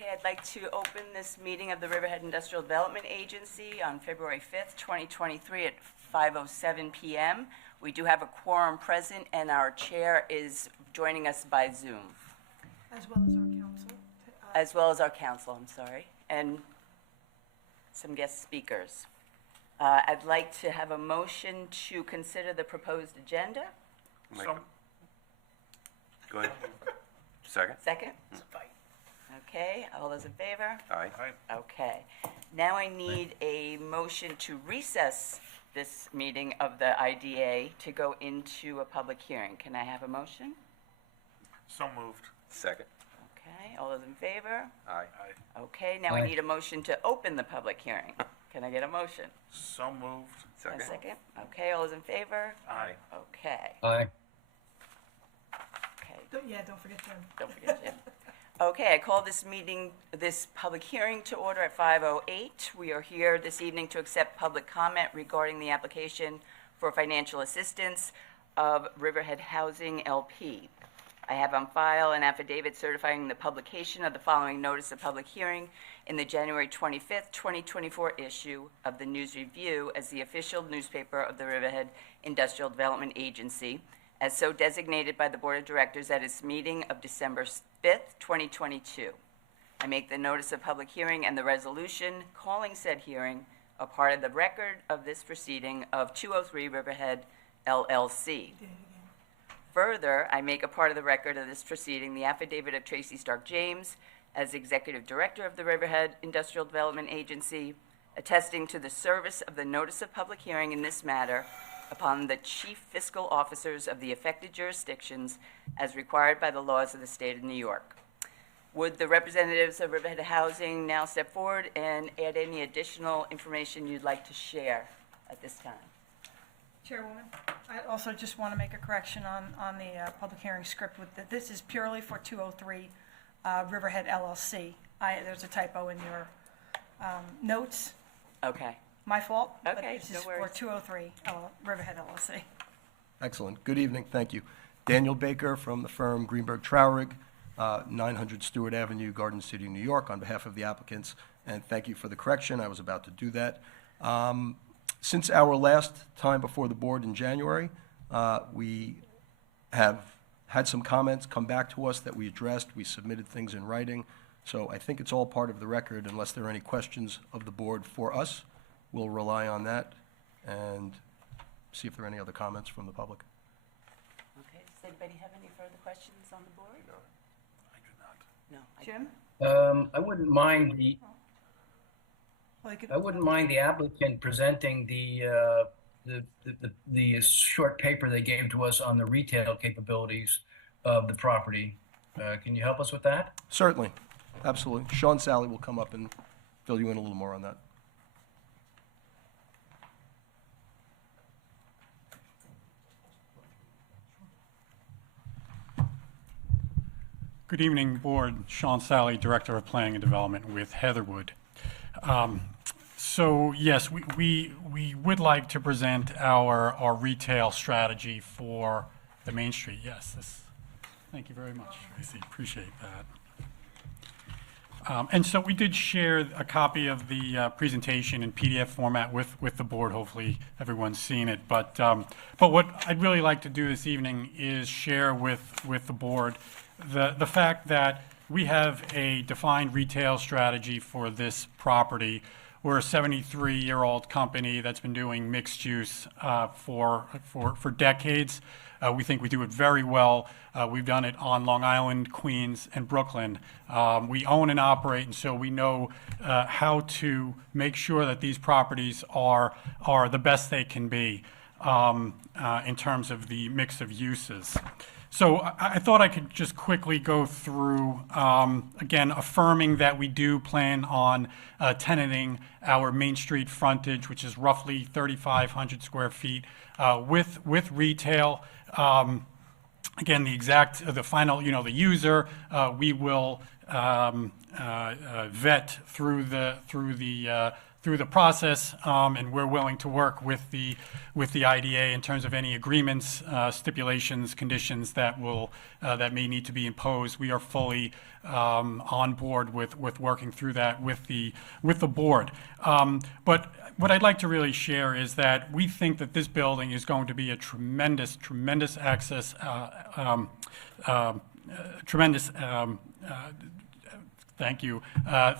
Okay, I'd like to open this meeting of the Riverhead Industrial Development Agency on February 5th, 2023 at 5:07 p.m. We do have a quorum present, and our chair is joining us by Zoom. As well as our council. As well as our council, I'm sorry, and some guest speakers. I'd like to have a motion to consider the proposed agenda. Go ahead. Second? Second? Okay, all those in favor? Aye. Okay. Now I need a motion to recess this meeting of the IDA to go into a public hearing. Can I have a motion? So moved. Second? Okay, all those in favor? Aye. Okay, now I need a motion to open the public hearing. Can I get a motion? So moved. A second? Okay, all those in favor? Aye. Okay. Aye. Okay, Don't forget Jim. don't forget Jim. Okay, I call this meeting, this public hearing to order at 5:08. We are here this evening to accept public comment regarding the application for financial assistance of Riverhead Housing LP. I have on file an affidavit certifying the publication of the following notice of public hearing in the January 25th, 2024 issue of the News Review as the official newspaper of the Riverhead Industrial Development Agency, as so designated by the Board of Directors at its meeting of December 5th, 2022. I make the notice of public hearing and the resolution calling said hearing a part of the record of this proceeding of 203 Riverhead LLC. Further, I make a part of the record of this proceeding the affidavit of Tracy Stark James as Executive Director of the Riverhead Industrial Development Agency, attesting to the service of the notice of public hearing in this matter upon the chief fiscal officers of the affected jurisdictions as required by the laws of the state of New York. Would the representatives of Riverhead Housing now step forward and add any additional information you'd like to share at this time? Chairwoman, I also just want to make a correction on the public hearing script. This is purely for 203 Riverhead LLC. There's a typo in your notes. Okay. My fault. Okay, But this no is worries. for 203 Riverhead LLC. Excellent. Good evening. Thank you. Daniel Baker from the firm Greenberg Traurig, 900 Stewart Avenue, Garden City, New York, on behalf of the applicants. And thank you for the correction. I was about to do that. Since our last time before the board in January, we have had some comments come back to us that we addressed. We submitted things in writing. So I think it's all part of the record. Unless there are any questions of the board for us, we'll rely on that and see if there are any other comments from the public. Okay, does anybody have any further questions on the board? I do not. No. Jim? I wouldn't mind Well, you could- the applicant presenting the short paper they gave to us on the retail capabilities of the property. Can you help us with that? Certainly. Absolutely. Sean Sally will come up and fill you in a little more on that. Good evening, Board. Sean Sally, Director of Planning and Development with Heatherwood. So yes, we would like to present our retail strategy for the Main Street. Yes, thank you very much, Tracy. Appreciate that. And so we did share a copy of the presentation in PDF format with the board. Hopefully everyone's seen it. But what I'd really like to do this evening is share with the board the fact that we have a defined retail strategy for this property. We're a 73-year-old company that's been doing mixed use for decades. We think we do it very well. We've done it on Long Island, Queens, and Brooklyn. We own and operate, and so we know how to make sure that these properties are the best they can be in terms of the mix of uses. So I thought I could just quickly go through, again, affirming that we do plan on tenanting our Main Street frontage, which is roughly 3,500 square feet, with retail. Again, the final, the user, we will vet through the process, and we're willing to work with the IDA in terms of any agreements, stipulations, conditions that may need to be imposed. We are fully on board with working through that with the board. But what I'd like to really share is that we think that this building is going to be a tremendous access, thank you,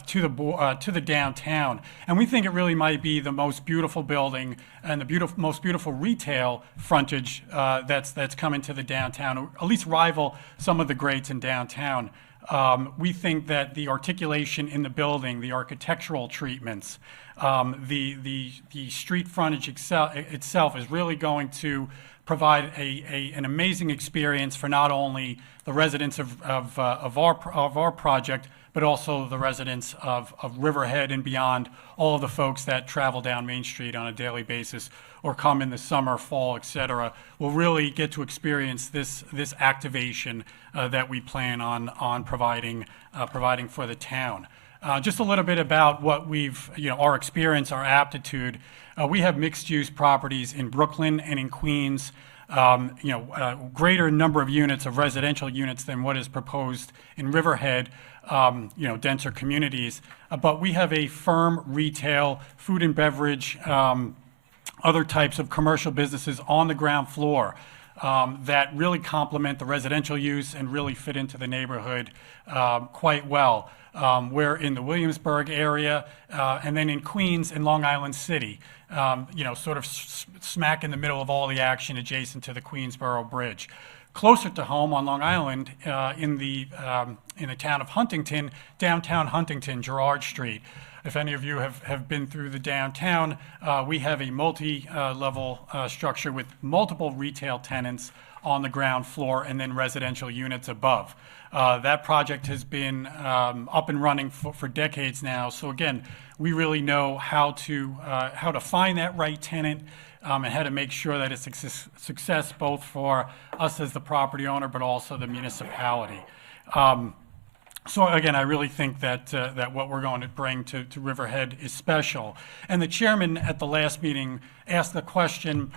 to the downtown. And we think it really might be the most beautiful building and the most beautiful retail frontage that's coming to the downtown, or at least rival some of the greats in downtown. We think that the articulation in the building, the architectural treatments, the street frontage itself is really going to provide an amazing experience for not only the residents of our project, but also the residents of Riverhead and beyond, all of the folks that travel down Main Street on a daily basis or come in the summer, fall, et cetera, will really get to experience this activation that we plan on providing for the town. Just a little bit about what our experience, our aptitude. We have mixed-use properties in Brooklyn and in Queens, greater number of units of residential units than what is proposed in Riverhead, denser communities. But we have a firm retail, food and beverage, other types of commercial businesses on the ground floor that really complement the residential use and really fit into the neighborhood quite well. We're in the Williamsburg area, and then in Queens and Long Island City, sort of smack in the middle of all the action adjacent to the Queensboro Bridge. Closer to home on Long Island, in the town of Huntington, downtown Huntington, Girard Street. If any of you have been through the downtown, we have a multi-level structure with multiple retail tenants on the ground floor and then residential units above. That project has been up and running for decades now. So again, we really know how to find that right tenant and how to make sure that it's a success both for us as the property owner, but also the municipality. So again, I really think that what we're going to bring to Riverhead is special. And the chairman at the last meeting asked the question,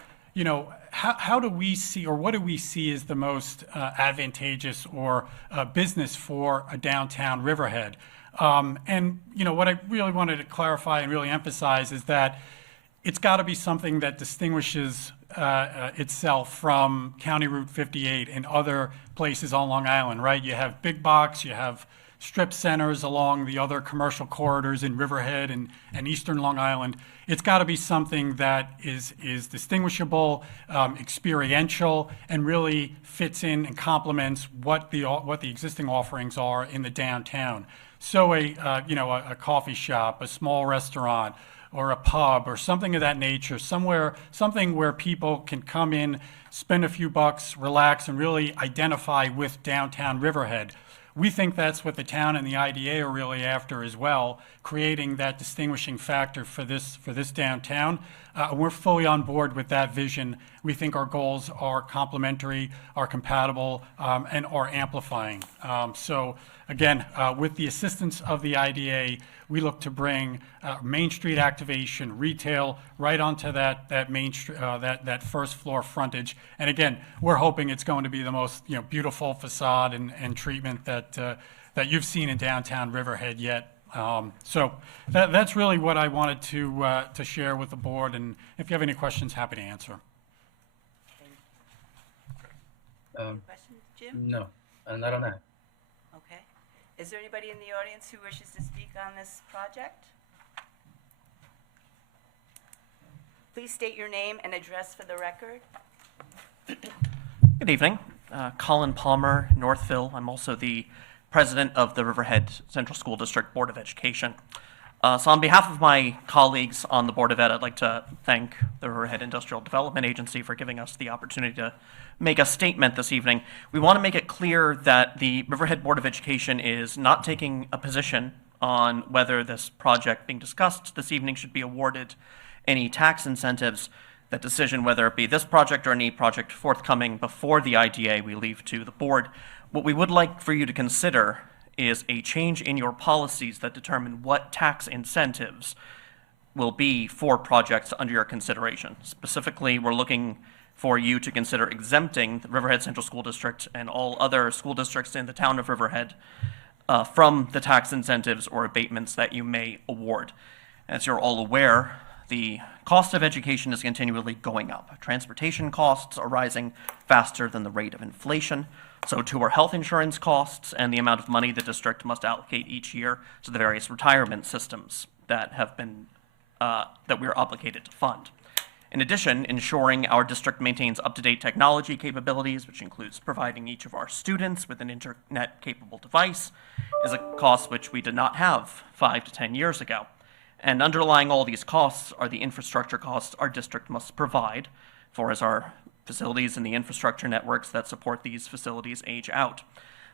how do we see, or what do we see as the most advantageous or business for a downtown Riverhead? And what I really wanted to clarify and really emphasize is that it's got to be something that distinguishes itself from County Route 58 and other places on Long Island, right? You have big box, you have strip centers along the other commercial corridors in Riverhead and eastern Long Island. It's got to be something that is distinguishable, experiential, and really fits in and complements what the existing offerings are in the downtown. So a coffee shop, a small restaurant, or a pub, or something of that nature, something where people can come in, spend a few bucks, relax, and really identify with downtown Riverhead. We think that's what the town and the IDA are really after as well, creating that distinguishing factor for this downtown. We're fully on board with that vision. We think our goals are complementary, are compatible, and are amplifying. So again, with the assistance of the IDA, we look to bring Main Street activation, retail, right onto that Main Street, that first floor frontage. And again, we're hoping it's going to be the most beautiful facade and treatment that you've seen in downtown Riverhead yet. So that's really what I wanted to share with the board. And if you have any questions, happy to answer. Questions, Jim? No, not on that. Okay. Is there anybody in the audience who wishes to speak on this project? Please state your name and address for the record. Good evening. Colin Palmer, Northville. I'm also the president of the Riverhead Central School District Board of Education. So on behalf of my colleagues on the Board of Ed, I'd like to thank the Riverhead Industrial Development Agency for giving us the opportunity to make a statement this evening. We want to make it clear that the Riverhead Board of Education is not taking a position on whether this project being discussed this evening should be awarded any tax incentives. That decision, whether it be this project or any project forthcoming before the IDA, we leave to the board. What we would like for you to consider is a change in your policies that determine what tax incentives will be for projects under your consideration. Specifically, we're looking for you to consider exempting the Riverhead Central School District and all other school districts in the town of Riverhead from the tax incentives or abatements that you may award. As you're all aware, the cost of education is continually going up. Transportation costs are rising faster than the rate of inflation. So too are health insurance costs and the amount of money the district must allocate each year to the various retirement systems that have been that we are obligated to fund. In addition, ensuring our district maintains up-to-date technology capabilities, which includes providing each of our students with an internet-capable device, is a cost which we did not have 5 to 10 years ago. And underlying all these costs are the infrastructure costs our district must provide for as our facilities and the infrastructure networks that support these facilities age out.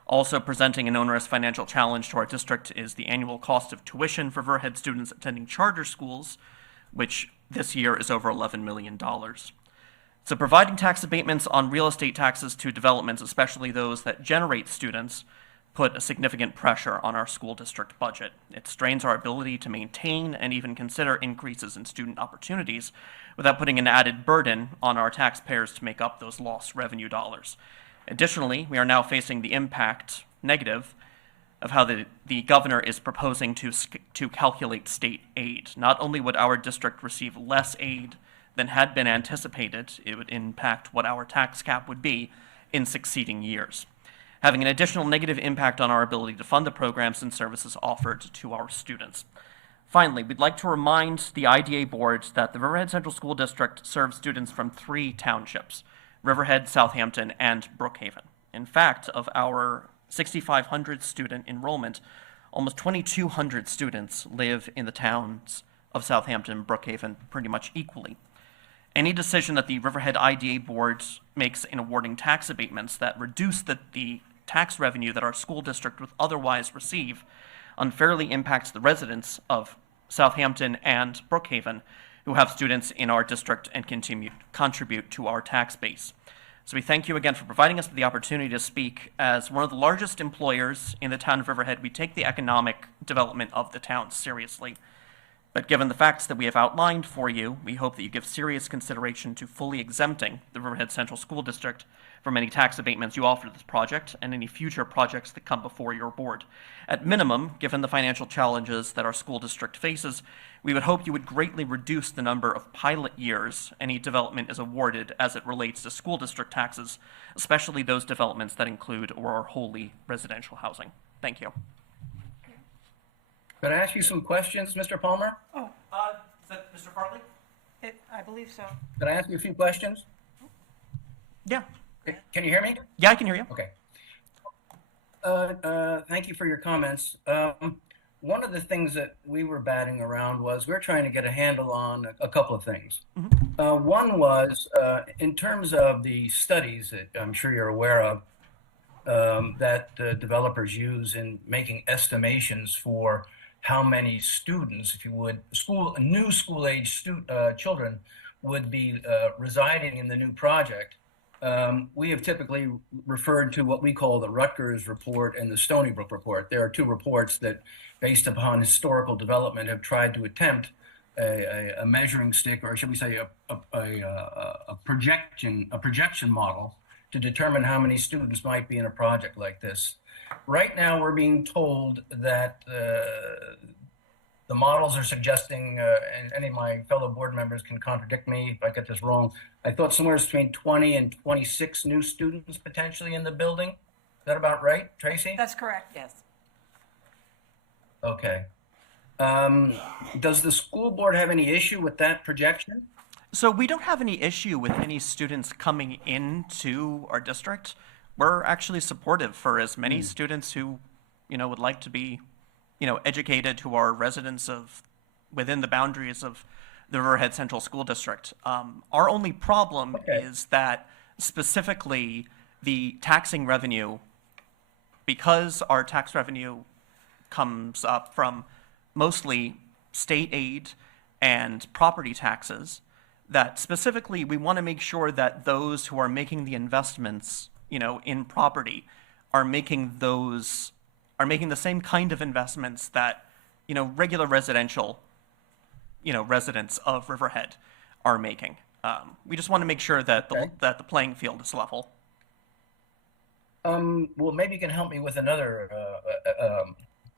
Also presenting an onerous financial challenge to our district is the annual cost of tuition for Riverhead students attending charter schools, which this year is over $11 million. So providing tax abatements on real estate taxes to developments, especially those that generate students, put a significant pressure on our school district budget. It strains our ability to maintain and even consider increases in student opportunities without putting an added burden on our taxpayers to make up those lost revenue dollars. Additionally, we are now facing the impact, negative, of how the governor is proposing to calculate state aid. Not only would our district receive less aid than had been anticipated, it would impact what our tax cap would be in succeeding years, having an additional negative impact on our ability to fund the programs and services offered to our students. Finally, we'd like to remind the IDA board that the Riverhead Central School District serves students from 3 townships: Riverhead, Southampton, and Brookhaven. In fact, of our 6,500 student enrollment, almost 2,200 students live in the towns of Southampton and Brookhaven pretty much equally. Any decision that the Riverhead IDA board makes in awarding tax abatements that reduce the tax revenue that our school district would otherwise receive unfairly impacts the residents of Southampton and Brookhaven who have students in our district and contribute to our tax base. So we thank you again for providing us with the opportunity to speak. As one of the largest employers in the town of Riverhead, we take the economic development of the town seriously. But given the facts that we have outlined for you, we hope that you give serious consideration to fully exempting the Riverhead Central School District from any tax abatements you offer to this project and any future projects that come before your board. At minimum, given the financial challenges that our school district faces, we would hope you would greatly reduce the number of pilot years any development is awarded as it relates to school district taxes, especially those developments that include or are wholly residential housing. Thank you. Could I ask you some questions, Mr. Palmer? Is that Mr. Farley? I believe so. Could I ask you a few questions? Yeah. Can you hear me? Yeah, I can hear you. Okay. Thank you for your comments. One of the things that we were batting around was we're trying to get a handle on a couple of things. One was in terms of the studies that I'm sure you're aware of that developers use in making estimations for how many students, if you would, new school-age children would be residing in the new project. We have typically referred to what we call the Rutgers report and the Stony Brook report. There are 2 reports that, based upon historical development, have tried to attempt a measuring stick, or should we say a projection model to determine how many students might be in a project like this. Right now, we're being told that the models are suggesting, and any of my fellow board members can contradict me if I get this wrong, I thought somewhere between 20 and 26 new students potentially in the building. Is that about right, Tracy? That's correct. Yes. Okay. Does the school board have any issue with that projection? So we don't have any issue with any students coming into our district. We're actually supportive for as many students who, would like to be, educated, who are residents of within the boundaries of the Riverhead Central School District. Our only problem is that specifically the taxing revenue, because our tax revenue comes up from mostly state aid and property taxes, that specifically we want to make sure that those who are making the investments, in property are making the same kind of investments that, regular residential, residents of Riverhead are making. We just want to make sure that that the playing field is level. Well, maybe you can help me with another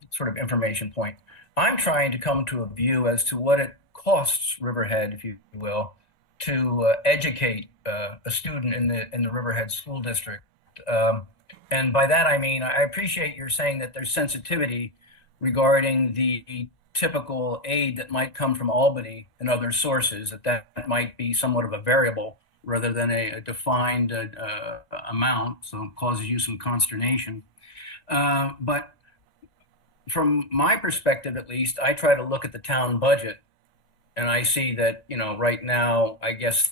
sort of information point. I'm trying to come to a view as to what it costs Riverhead, if you will, to educate a student in the Riverhead School District. And by that I mean I appreciate you're saying that there's sensitivity regarding the typical aid that might come from Albany and other sources, that might be somewhat of a variable rather than a defined amount, so it causes you some consternation. But from my perspective, at least, I try to look at the town budget, and I see that, right now, I guess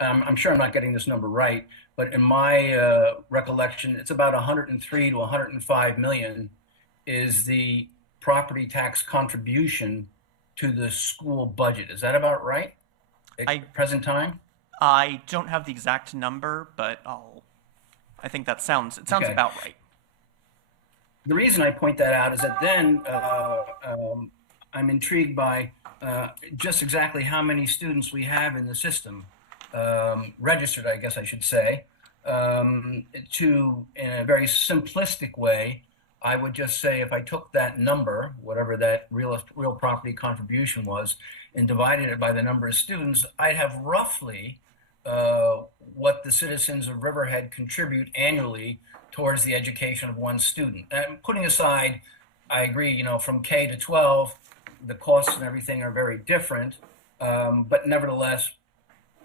I'm sure I'm not getting this number right, but in my recollection, it's about 103 to 105 million is the property tax contribution to the school budget. Is that about right at present time? I don't have the exact number, but I think it sounds Okay. about right. The reason I point that out is that then I'm intrigued by just exactly how many students we have in the system, registered, I guess I should say. In a very simplistic way, I would just say if I took that number, whatever that real property contribution was, and divided it by the number of students, I'd have roughly what the citizens of Riverhead contribute annually towards the education of one student. And putting aside, I agree, from K to 12, the costs and everything are very different, but nevertheless,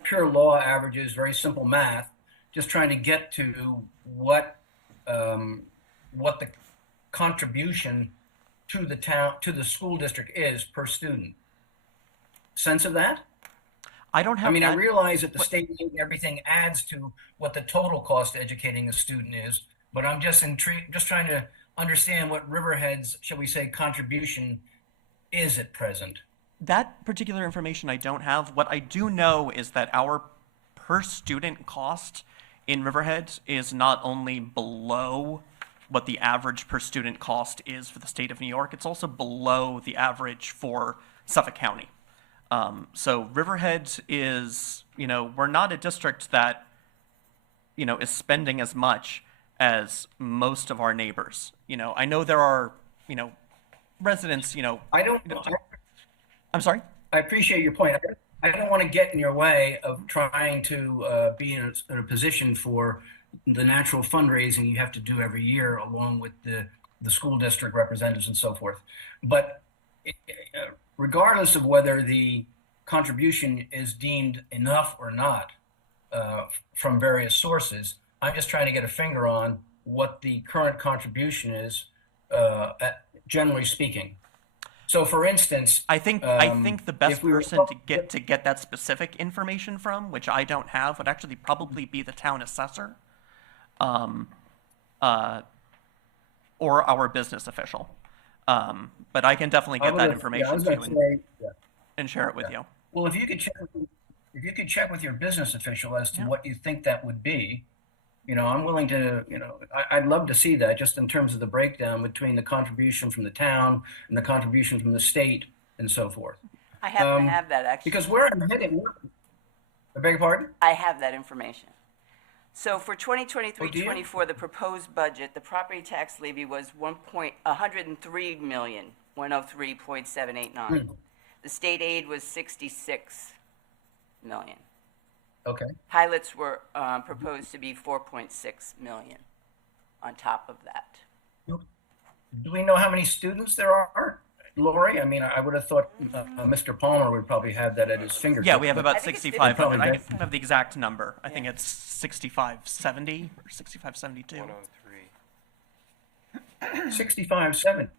pure law averages, very simple math, just trying to get to what the contribution to the school district is per student. Sense of that? I don't have. I realize that the state aid and everything adds to what the total cost of educating a student is, but I'm just intrigued, just trying to understand what Riverhead's, shall we say, contribution is at present. That particular information I don't have. What I do know is that our per student cost in Riverhead is not only below what the average per student cost is for the state of New York, it's also below the average for Suffolk County. So Riverhead is, we're not a district that, is spending as much as most of our neighbors. I know there are, residents, I'm sorry? I appreciate your point. I don't want to get in your way of trying to be in a position for the natural fundraising you have to do every year along with the school district representatives and so forth. But regardless of whether the contribution is deemed enough or not from various sources, I'm just trying to get a finger on what the current contribution is, generally speaking. So, for instance, I think the best person to get that specific information from, which I don't have, would actually probably be the town assessor, or our business official. But I can definitely get that information to you and share it with you. Well, if you could check with your business official as to what you think that would be, I'm willing to, I'd love to see that just in terms of the breakdown between the contribution from the town and the contribution from the state and so forth. I happen to have that, actually. Because where I'm heading, I beg your pardon? I have that information. So for 2023-24, the proposed budget, the property tax levy was 103,103.789. The state aid was 66 million. Okay. Pilots were proposed to be 4.6 million on top of that. Do we know how many students there are, Lori? I would have thought Mr. Palmer would probably have that at his fingertips. Yeah, we have about I think it's 6,500. I 50. don't have the exact number. I think it's 6,570 or 6,572. 103. 65, 70.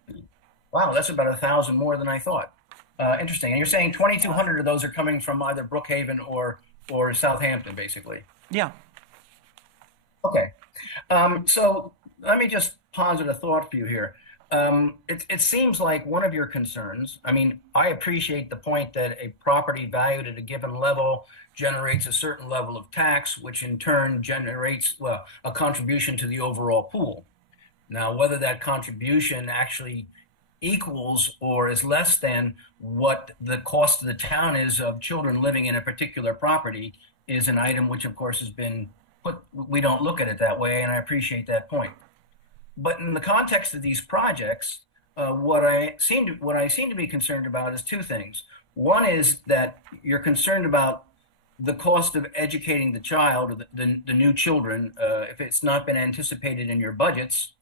Wow, that's about 1,000 more than I thought. Interesting. And you're saying 2,200 of those are coming from either Brookhaven or Southampton, basically. Yeah. Okay. So let me just posit a thought for you here. It seems like one of your concerns, I appreciate the point that a property valued at a given level generates a certain level of tax, which in turn generates, a contribution to the overall pool. Now, whether that contribution actually equals or is less than what the cost of the town is of children living in a particular property is an item which, of course, has been we don't look at it that way, and I appreciate that point. But in the context of these projects, what I seem to be concerned about is two things. One is that you're concerned about the cost of educating the child, or the new children, if it's not been anticipated in your budgets.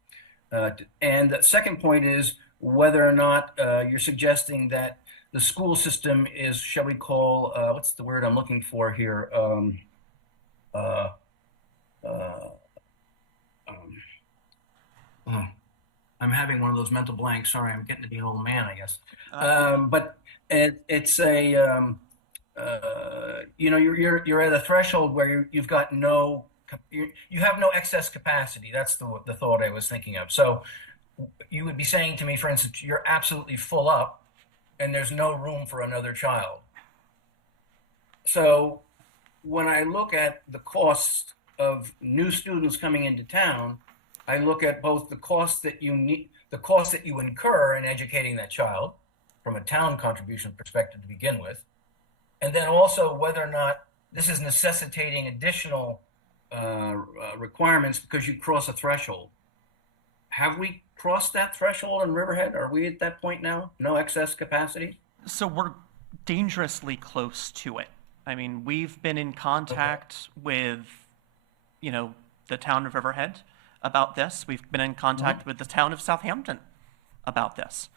And the second point is whether or not you're suggesting that the school system is, shall we call, what's the word I'm looking for here? I'm having one of those mental blanks. Sorry, I'm getting to be an old man, I guess. But it's a, you're at a threshold where you've got you have no excess capacity. That's the thought I was thinking of. So you would be saying to me, for instance, you're absolutely full up and there's no room for another child. So when I look at the cost of new students coming into town, I look at both the cost that you incur in educating that child from a town contribution perspective to begin with, and then also whether or not this is necessitating additional requirements because you cross a threshold. Have we crossed that threshold in Riverhead? Are we at that point now? No excess capacity? So we're dangerously close to it. I mean, we've been in contact with, the town of Riverhead about this. We've been in contact with the town of Southampton about this,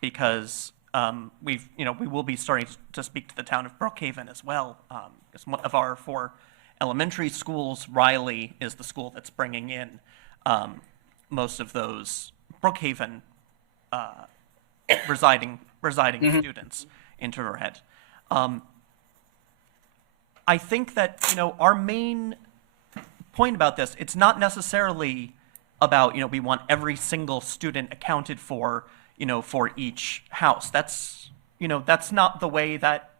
because we will be starting to speak to the town of Brookhaven as well. It's one of our 4 elementary schools. Riley is the school that's bringing in most of those Brookhaven residing students into Riverhead. I think that, our main point about this, it's not necessarily about, we want every single student accounted for, for each house. That's not the way that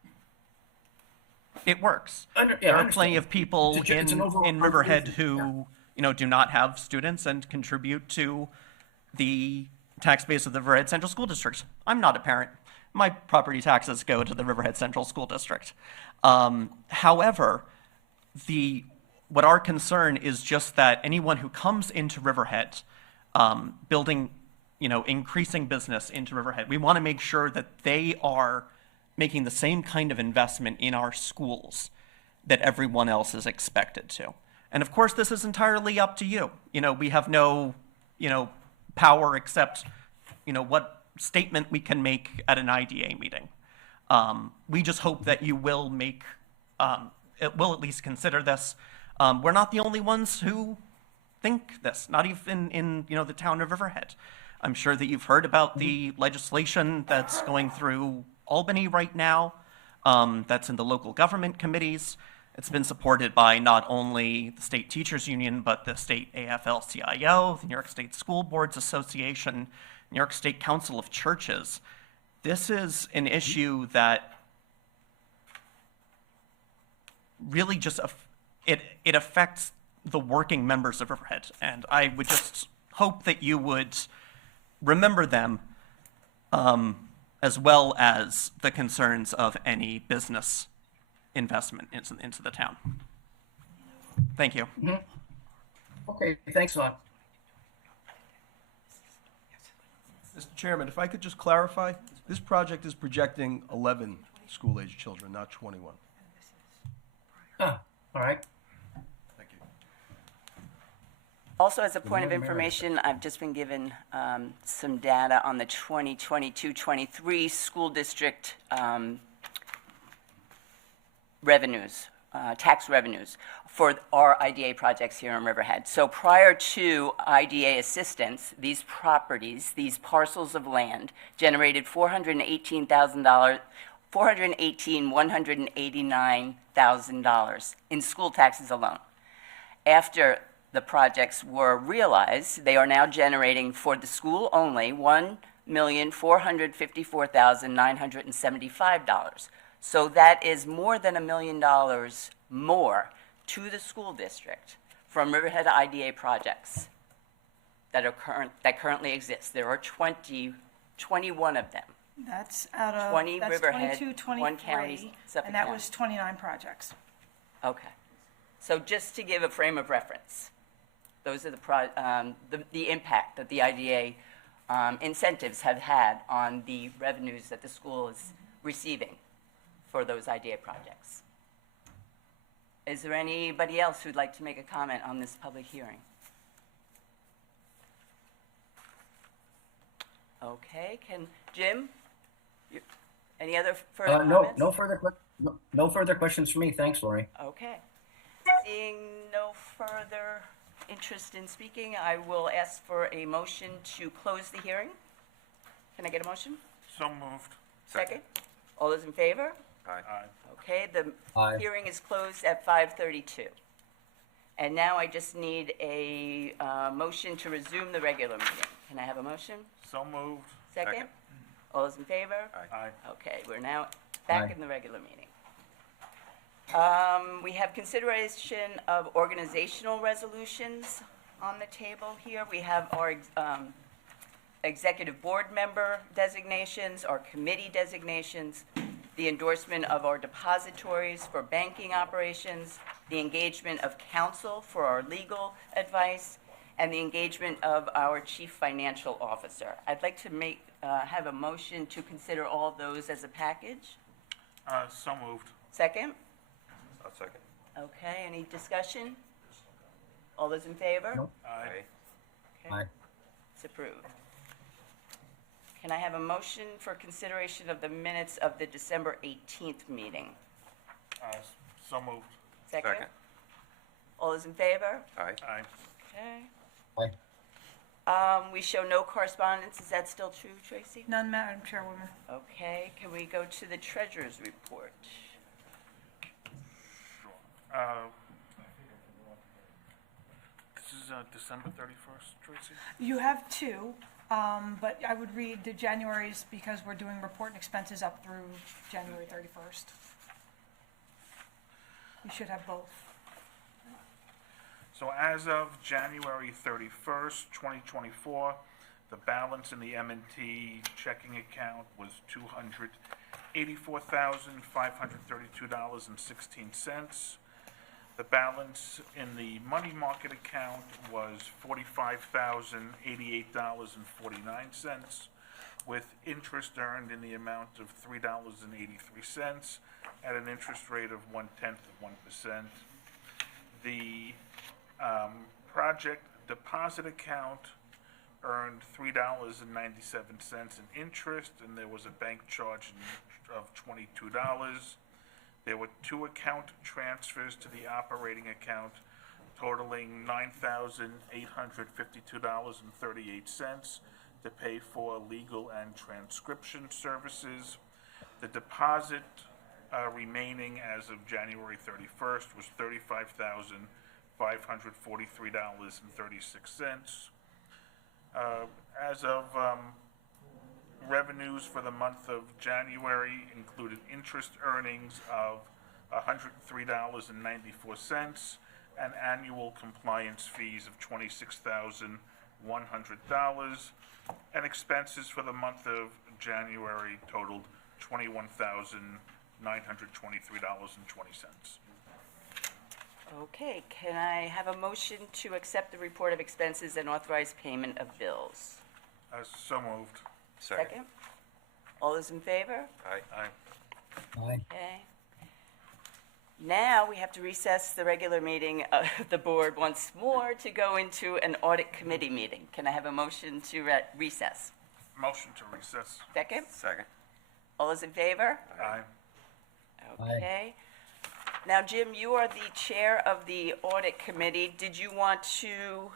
it works. There are plenty of people in Riverhead who, do not have students and contribute to the tax base of the Riverhead Central School District. I'm not a parent. My property taxes go to the Riverhead Central School District. However, what our concern is just that anyone who comes into Riverhead, building, increasing business into Riverhead, we want to make sure that they are making the same kind of investment in our schools that everyone else is expected to. And of course, this is entirely up to you. We have no, power except, what statement we can make at an IDA meeting. We just hope that you will will at least consider this. We're not the only ones who think this, not even in the town of Riverhead. I'm sure that you've heard about the legislation that's going through Albany right now, that's in the local government committees. It's been supported by not only the state teachers union, but the state AFL-CIO, the New York State School Boards Association, New York State Council of Churches. This is an issue that really just, it affects the working members of Riverhead. And I would just hope that you would remember them, as well as the concerns of any business investment into the town. Thank you. Okay, thanks a lot. Mr. Chairman, if I could just clarify, this project is projecting 11 school-age children, not 21. All right. Thank you. Also, as a point of information, I've just been given some data on the 2022-23 school district revenues, tax revenues for our IDA projects here in Riverhead. So prior to IDA assistance, these properties, these parcels of land generated $418,189,000 in school taxes alone. After the projects were realized, they are now generating for the school only $1,454,975. So that is more than $1 million more to the school district from Riverhead IDA projects that currently exist. There are 21 of them. That's out of, 20 that's Riverhead, 22, 1 county, 23, Suffolk and that County. was 29 projects. Okay. So just to give a frame of reference, those are the impact that the IDA incentives have had on the revenues that the school is receiving for those IDA projects. Is there anybody else who'd like to make a comment on this public hearing? Okay, Jim, any other further comments? No further questions for me. Thanks, Lori. Okay. Seeing no further interest in speaking, I will ask for a motion to close the hearing. Can I get a motion? So moved. Second? All those in favor? Aye. Aye. Okay, the Aye. hearing is closed at 5:32. And now I just need a motion to resume the regular meeting. Can I have a motion? So moved. Second? Second. All those in favor? Aye. Okay, we're now back Aye. in the regular meeting. We have consideration of organizational resolutions on the table here. We have our executive board member designations, our committee designations, the endorsement of our depositories for banking operations, the engagement of counsel for our legal advice, and the engagement of our chief financial officer. I'd like to have a motion to consider all those as a package. So moved. Second? I'll second. Okay, any discussion? All those in favor? Nope. Aye. Okay, Aye. it's approved. Can I have a motion for consideration of the minutes of the December 18th meeting? So moved. Second? Second. All those in favor? Aye. Aye. Okay. Aye. We show no correspondence. Is that still true, Tracy? None, Madam Chairwoman. Okay, can we go to the treasurer's report? This is December 31st, Tracy? You have two, but I would read the January's because we're doing report and expenses up through January 31st. You should have both. So as of January 31st, 2024, the balance in the M&T checking account was $284,532.16. The balance in the money market account was $45,088.49, with interest earned in the amount of $3.83 at an interest rate of 0.1%. The project deposit account earned $3.97 in interest, and there was a bank charge of $22. There were two account transfers to the operating account totaling $9,852.38 to pay for legal and transcription services. The deposit remaining as of January 31st was $35,543.36. As of revenues for the month of January included interest earnings of $103.94 and annual compliance fees of $26,100, and expenses for the month of January totaled $21,923.20. Okay, can I have a motion to accept the report of expenses and authorize payment of bills? So moved. Second? All those in favor? Aye. Aye. Aye. Okay. Now we have to recess the regular meeting of the board once more to go into an audit committee meeting. Can I have a motion to recess? Motion to recess. Second? Second. All those in favor? Aye. Okay. Now, Jim, you are the chair of the audit committee. Did you want to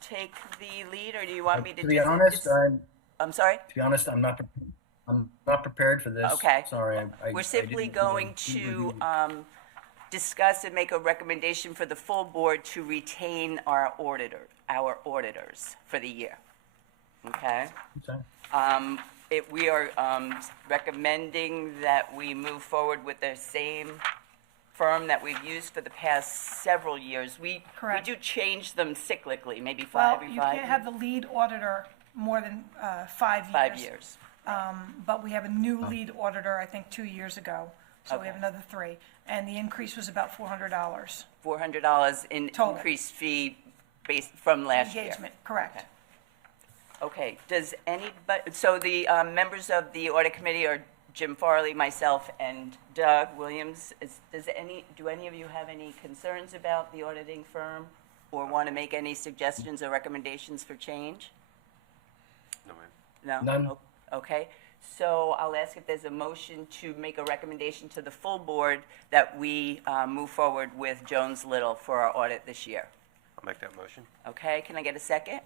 take the lead, or do you want me to? To be honest, I'm sorry? To be honest, I'm not prepared for this. Okay. Sorry. We're simply going to discuss and make a recommendation for the full board to retain our auditors for the year. Okay? We are recommending that we move forward with the same firm that we've used for the past several years. We Correct. do change them cyclically, maybe Well, every you 5 can't have the lead auditor more than 5 years. 5 years. But we have a new lead auditor, I think, 2 years ago. So we have Okay. another 3. And the increase was about $400. $400 in Total. increased fee based from last year. Engagement, correct. Okay, does anybody, so the members of the audit committee are Jim Farley, myself, and Doug Williams. Do any of you have any concerns about the auditing firm or want to make any suggestions or recommendations for change? No, ma'am. No? None. Okay, so I'll ask if there's a motion to make a recommendation to the full board that we move forward with Jones Little for our audit this year. I'll make that motion. Okay, can I get a second?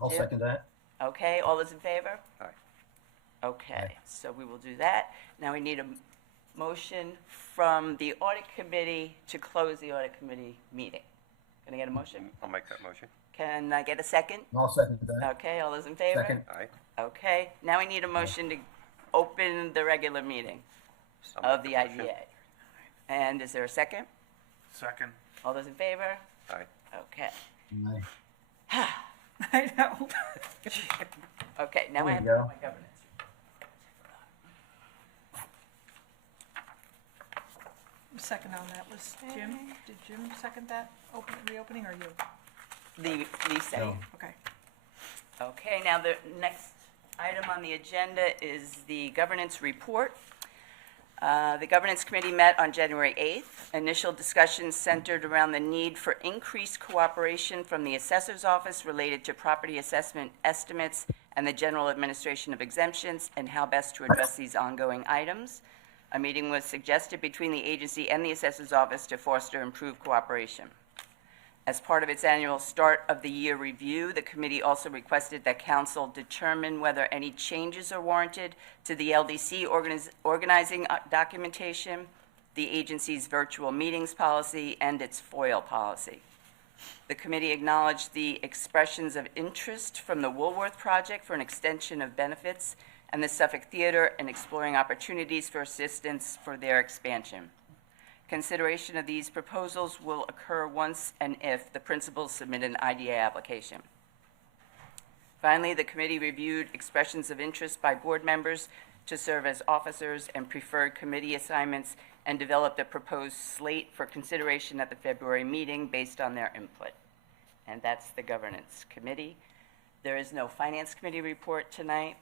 I'll Jim? second that. Okay, all those in favor? Aye. Okay, so we will do that. Now we need a motion from the audit committee to close the audit committee meeting. Can I get a motion? I'll make that motion. Can I get a second? I'll second that. Okay, all those in favor? Second. Aye. Okay, now we need a motion to open the regular meeting I'll of make the that motion. IDA. And is there a second? Second. All those in favor? Aye. Okay. Aye. I know. Okay, now I There have you to go. do my governance. Second on that was Jim. Did Jim second that reopening, or you? Lisa? No. Okay. Okay, now the next item on the agenda is the governance report. The governance committee met on January 8th. Initial discussions centered around the need for increased cooperation from the assessor's office related to property assessment estimates and the general administration of exemptions and how best to address these ongoing items. A meeting was suggested between the agency and the assessor's office to foster improved cooperation. As part of its annual start of the year review, the committee also requested that council determine whether any changes are warranted to the LDC organizing documentation, the agency's virtual meetings policy, and its FOIL policy. The committee acknowledged the expressions of interest from the Woolworth Project for an extension of benefits and the Suffolk Theater and exploring opportunities for assistance for their expansion. Consideration of these proposals will occur once and if the principals submit an IDA application. Finally, the committee reviewed expressions of interest by board members to serve as officers and preferred committee assignments and developed a proposed slate for consideration at the February meeting based on their input. And that's the governance committee. There is no finance committee report tonight.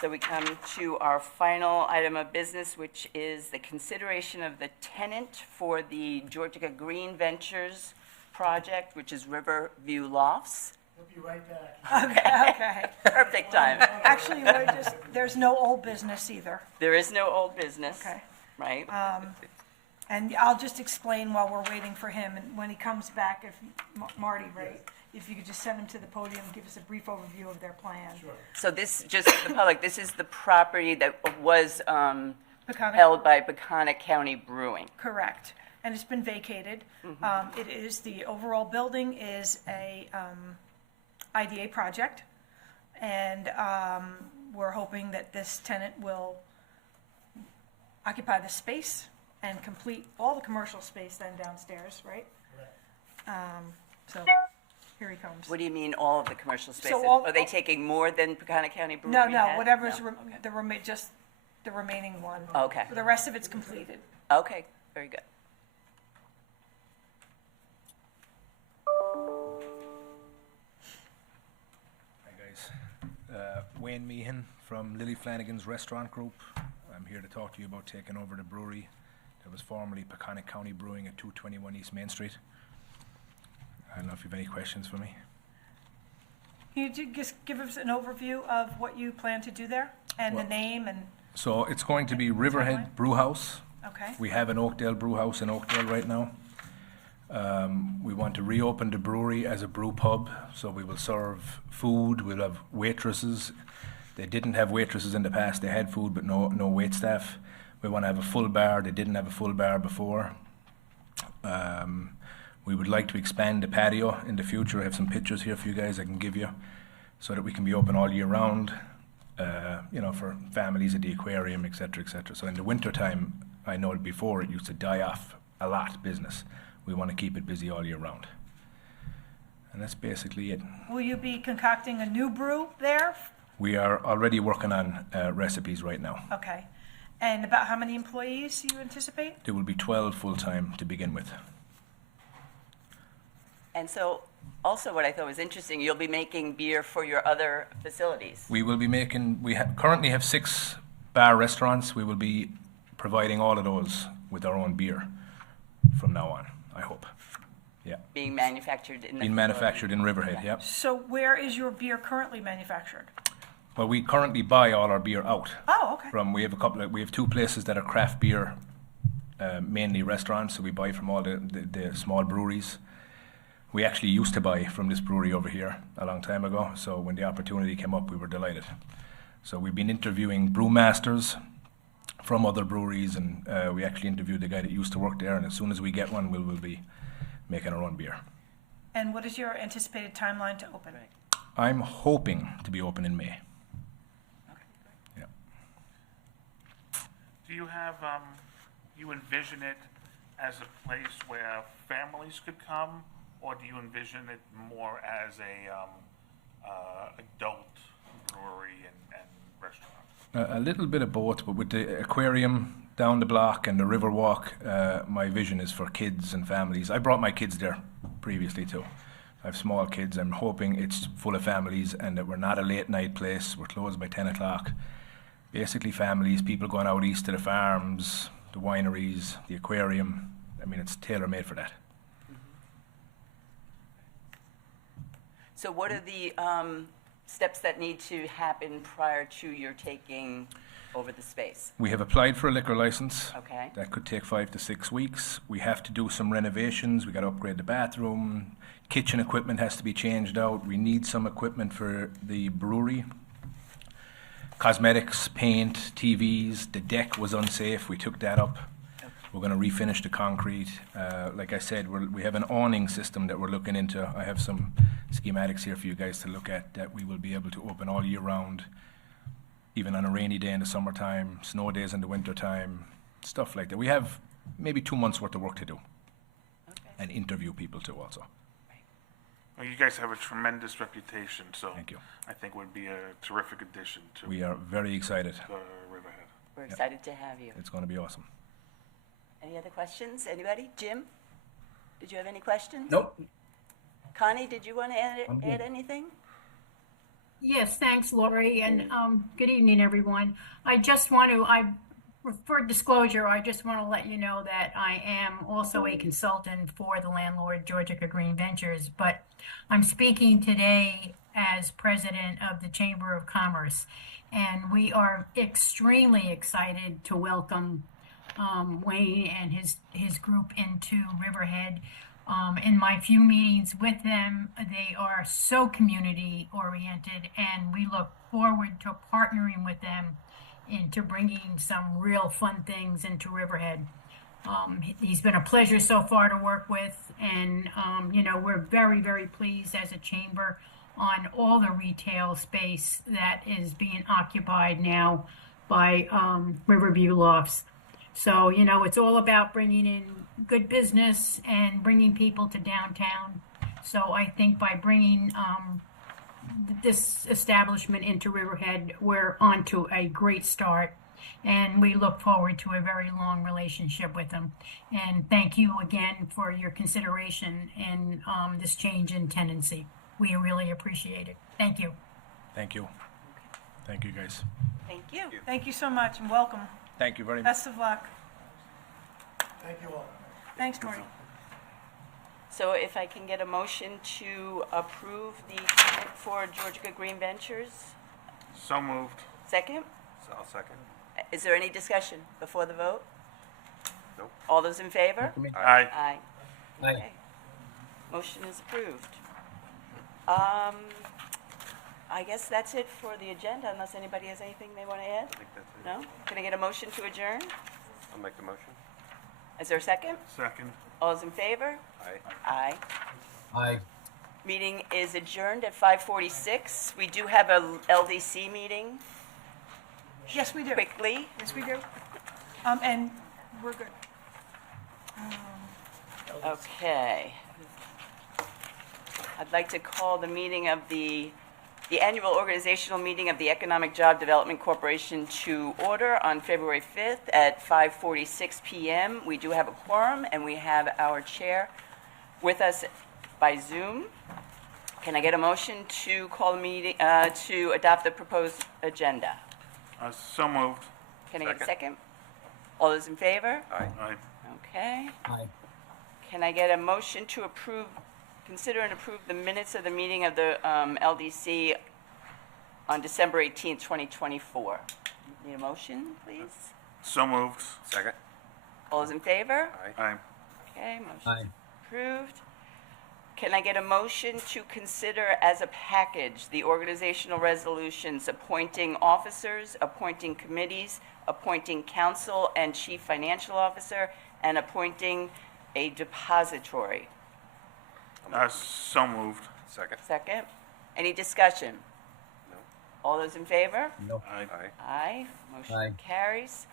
So we come to our final item of business, which is the consideration of the tenant for the Georgia Green Ventures project, which is Riverview Lofts. We'll be right back. Okay. Perfect time. Actually, there's no old business either, There is no old business, okay? right? And I'll just explain while we're waiting for him, and when he comes back, if, Marty, right? If you could just send him to the podium, give us a brief overview of their plan. Sure. So this, just for the public, this is the property that was Peconic- held by Peconic County Brewing. Correct, and it's been vacated. It is, the overall building is a IDA project, and we're hoping that this tenant will occupy the space and complete all the commercial space then downstairs, right? Correct. So, here he comes. What do you mean, all of the commercial spaces? all- Are they taking more than Peconic County Brewing No, had? whatever's, No? Okay. just the remaining one. Okay. The rest of it's completed. Okay, very good. Hi guys, Wayne Meehan from Lily Flanagan's Restaurant Group. I'm here to talk to you about taking over the brewery that was formerly Peconic County Brewing at 221 East Main Street. I don't know if you have any questions for me. Can you just give us an overview of what you plan to do there, and the Well- name, and, So it's going to be Riverhead Brew House. okay? We have an Oakdale Brew House in Oakdale right now. We want to reopen the brewery as a brew pub, so we will serve food, we'll have waitresses. They didn't have waitresses in the past, they had food but no wait staff. We want to have a full bar, they didn't have a full bar before. We would like to expand the patio in the future. I have some pictures here for you guys I can give you, so that we can be open all year round, for families at the aquarium, etc., etc. So in the winter time, I know before it used to die off a lot, business. We want to keep it busy all year round. And that's basically it. Will you be concocting a new brew there? We are already working on recipes right now. Okay. And about how many employees do you anticipate? There will be 12 full-time to begin with. And so, also what I thought was interesting, you'll be making beer for your other facilities. We will be making, currently have 6 bar restaurants. We will be providing all of those with our own beer from now on, I hope. Yeah. Being manufactured in the Being facility. manufactured in Riverhead, yep. So where is your beer currently manufactured? Well, we currently buy all our beer out. Oh, okay. We have 2 places that are craft beer, mainly restaurants, so we buy from all the small breweries. We actually used to buy from this brewery over here a long time ago, so when the opportunity came up, we were delighted. So we've been interviewing brewmasters from other breweries, and we actually interviewed the guy that used to work there, and as soon as we get one, we'll be making our own beer. And what is your anticipated timeline to open? I'm hoping to be open in May. Yeah. Do you have, you envision it as a place where families could come, or do you envision it more as a adult brewery and restaurant? A little bit of both, but with the aquarium down the block and the river walk, my vision is for kids and families. I brought my kids there previously too. I have small kids. I'm hoping it's full of families and that we're not a late night place. We're closed by 10 o'clock. Basically families, people going out east to the farms, the wineries, the aquarium. I mean, it's tailor-made for that. So what are the steps that need to happen prior to your taking over the space? We have applied for a liquor license. Okay. That could take 5 to 6 weeks. We have to do some renovations. We got to upgrade the bathroom. Kitchen equipment has to be changed out. We need some equipment for the brewery. Cosmetics, paint, TVs. The deck was unsafe. We took that up. We're going to refinish the concrete. Like I said, we have an awning system that we're looking into. I have some schematics here for you guys to look at that we will be able to open all year round, even on a rainy day in the summertime, snow days in the wintertime, stuff like that. We have maybe 2 months worth of work to do. Okay. And interview people too also. Well, you guys have a tremendous reputation, so Thank you. I think would be a terrific addition to We are very excited. Riverhead. We're excited to have you. It's going to be awesome. Any other questions? Anybody? Jim? Did you have any questions? Nope. Connie, did you want to I'm good. add anything? Yes, thanks, Lori, and good evening, everyone. For disclosure, I just want to let you know that I am also a consultant for the landlord, Georgica Green Ventures, but I'm speaking today as president of the Chamber of Commerce, and we are extremely excited to welcome Wayne and his group into Riverhead. In my few meetings with them, they are so community oriented, and we look forward to partnering with them into bringing some real fun things into Riverhead. He's been a pleasure so far to work with, and we're very, very pleased as a chamber on all the retail space that is being occupied now by Riverview Lofts. So, it's all about bringing in good business and bringing people to downtown. So I think by bringing this establishment into Riverhead, we're on to a great start. And we look forward to a very long relationship with them. And thank you again for your consideration in this change in tenancy. We really appreciate it. Thank you. Thank you. Thank you, guys. Thank you. Thank you so much and welcome. Thank you very much. Best of luck. Thank you all. Thanks, Marty. So if I can get a motion to approve the permit for Georgica Green Ventures? So moved. Second? So I'll second. Is there any discussion before the vote? Nope. All those in favor? Aye. Aye. Aye. Okay. Motion is approved. I guess that's it for the agenda, unless anybody has anything they want to add? I think that's it. No? Can I get a motion to adjourn? I'll make the motion. Is there a second? Second. All those in favor? Aye. Aye. Aye. Meeting is adjourned at 5:46. We do have a LDC meeting Yes, we do. quickly. Yes, we do. And we're good. Okay. I'd like to call the meeting of the the annual organizational meeting of the Economic Job Development Corporation to order on February 5th at 5:46 PM. We do have a quorum, and we have our chair with us by Zoom. Can I get a motion to call the meeting, to adopt the proposed agenda? So moved. Can I get a Second. second? All those in favor? Aye. Aye. Okay. Aye. Can I get a motion to approve, consider and approve the minutes of the meeting of the LDC on December 18th, 2024? Need a motion, please? So moved. Second. All those in favor? Aye. Aye. Okay, motion Aye. approved. Can I get a motion to consider as a package the organizational resolutions appointing officers, appointing committees, appointing counsel and chief financial officer, and appointing a depository? So moved. Second. Second. Any discussion? No. All those in favor? No. Aye. Aye. Aye. Motion Aye. carries.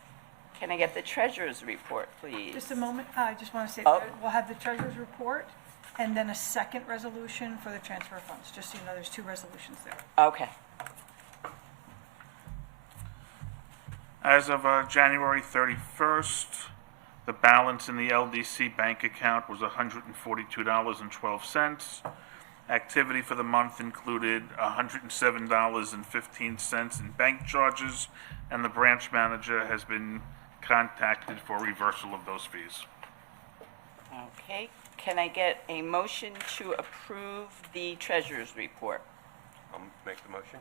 Can I get the treasurer's report, please? Just a moment, I just want to say, Oh. we'll have the treasurer's report, and then a second resolution for the transfer of funds, just so you know, there's two resolutions there. Okay. As of January 31st, the balance in the LDC bank account was $142.12. Activity for the month included $107.15 in bank charges, and the branch manager has been contacted for reversal of those fees. Okay. Can I get a motion to approve the treasurer's report? I'll make the motion.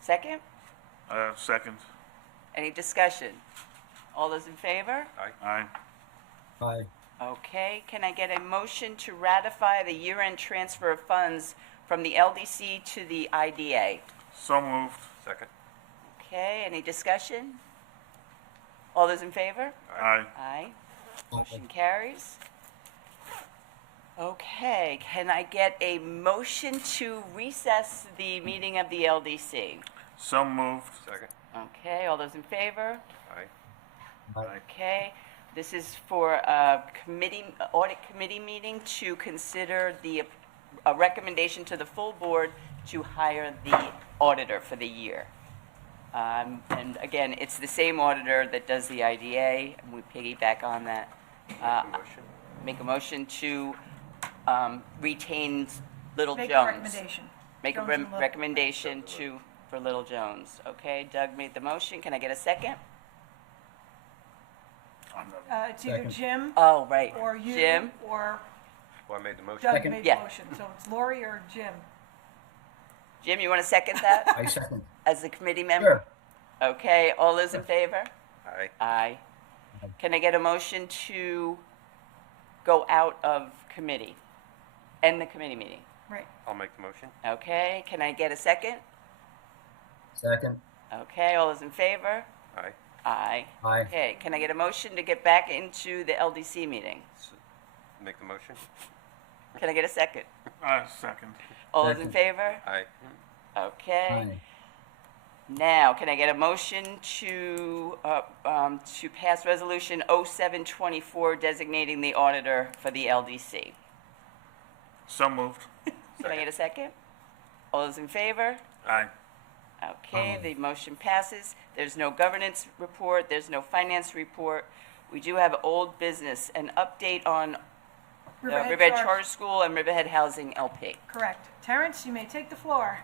Second? Second. Any discussion? All those in favor? Aye. Aye. Aye. Okay, can I get a motion to ratify the year-end transfer of funds from the LDC to the IDA? So moved. Second. Okay, any discussion? All those in favor? Aye. Aye. Motion carries. Okay, can I get a motion to recess the meeting of the LDC? So moved. Second. Okay, all those in favor? Aye. Aye. Okay, this is for a committee, audit committee meeting to consider a recommendation to the full board to hire the auditor for the year. And again, it's the same auditor that does the IDA, and we piggyback on that. Make the motion. Make a motion to retain Little Jones. Make a recommendation. Make a Jones and Little. recommendation for Little Jones. Okay, Doug made the motion. Can I get a second? It's either Second. Jim, Oh, right. or you, Jim? or Well, I made the motion. Doug Second. made Yeah. the motion, so it's Lori or Jim. Jim, you want to second that I second. as a committee member? Sure. Okay, all those in favor? Aye. Aye. Can I get a motion to go out of committee? End the committee meeting? Right. I'll make the motion. Okay, can I get a second? Second. Okay, all those in favor? Aye. Aye. Aye. Okay, can I get a motion to get back into the LDC meeting? Make the motion. Can I get a second? Second. All those in Second. favor? Aye. Okay. Aye. Now, can I get a motion to pass Resolution 0724 designating the auditor for the LDC? So moved. Can I get a second? All those in favor? Aye. Okay, the motion passes. There's no governance report, there's no finance report. We do have old business, an update on Riverhead Charter School and Riverhead Housing LP. Correct. Terrence, you may take the floor.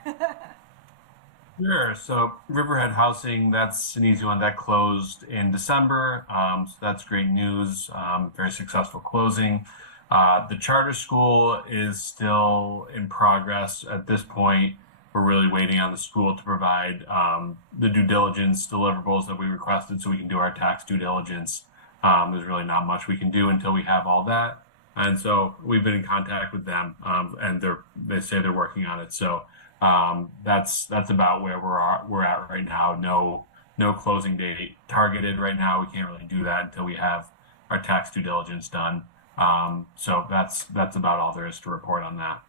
Sure. So Riverhead Housing, that's an easy one. That closed in December. So that's great news. Very successful closing. The charter school is still in progress at this point. We're really waiting on the school to provide the due diligence deliverables that we requested so we can do our tax due diligence. There's really not much we can do until we have all that. And so we've been in contact with them, and they say they're working on it. So that's about where we're at right now. No closing date targeted right now. We can't really do that until we have our tax due diligence done. So that's about all there is to report on that.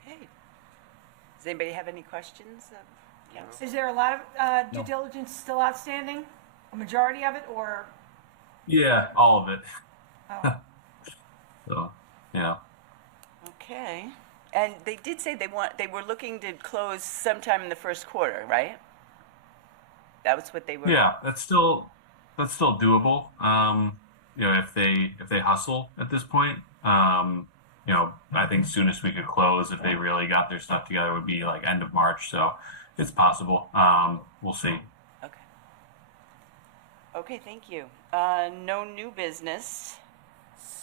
Okay. Does anybody have any questions? Yes. Is there a lot of due diligence still outstanding? A majority of it, or? Yeah, all of it. Oh. So, yeah. Okay. And they did say they were looking to close sometime in the first quarter, right? That was what they were. Yeah, that's still doable. You know, if they hustle at this point, you know, I think soonest we could close if they really got their stuff together would be like end of March. So it's possible. We'll see. Okay. Okay, thank you. No new business.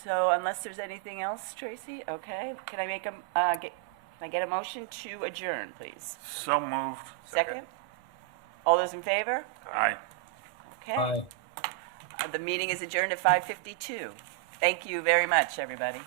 So unless there's anything else, Tracy, okay. Can I get a motion to adjourn, please? So moved. Second? All those in favor? Aye. Okay. Aye. The meeting is adjourned at 5:52. Thank you very much, everybody.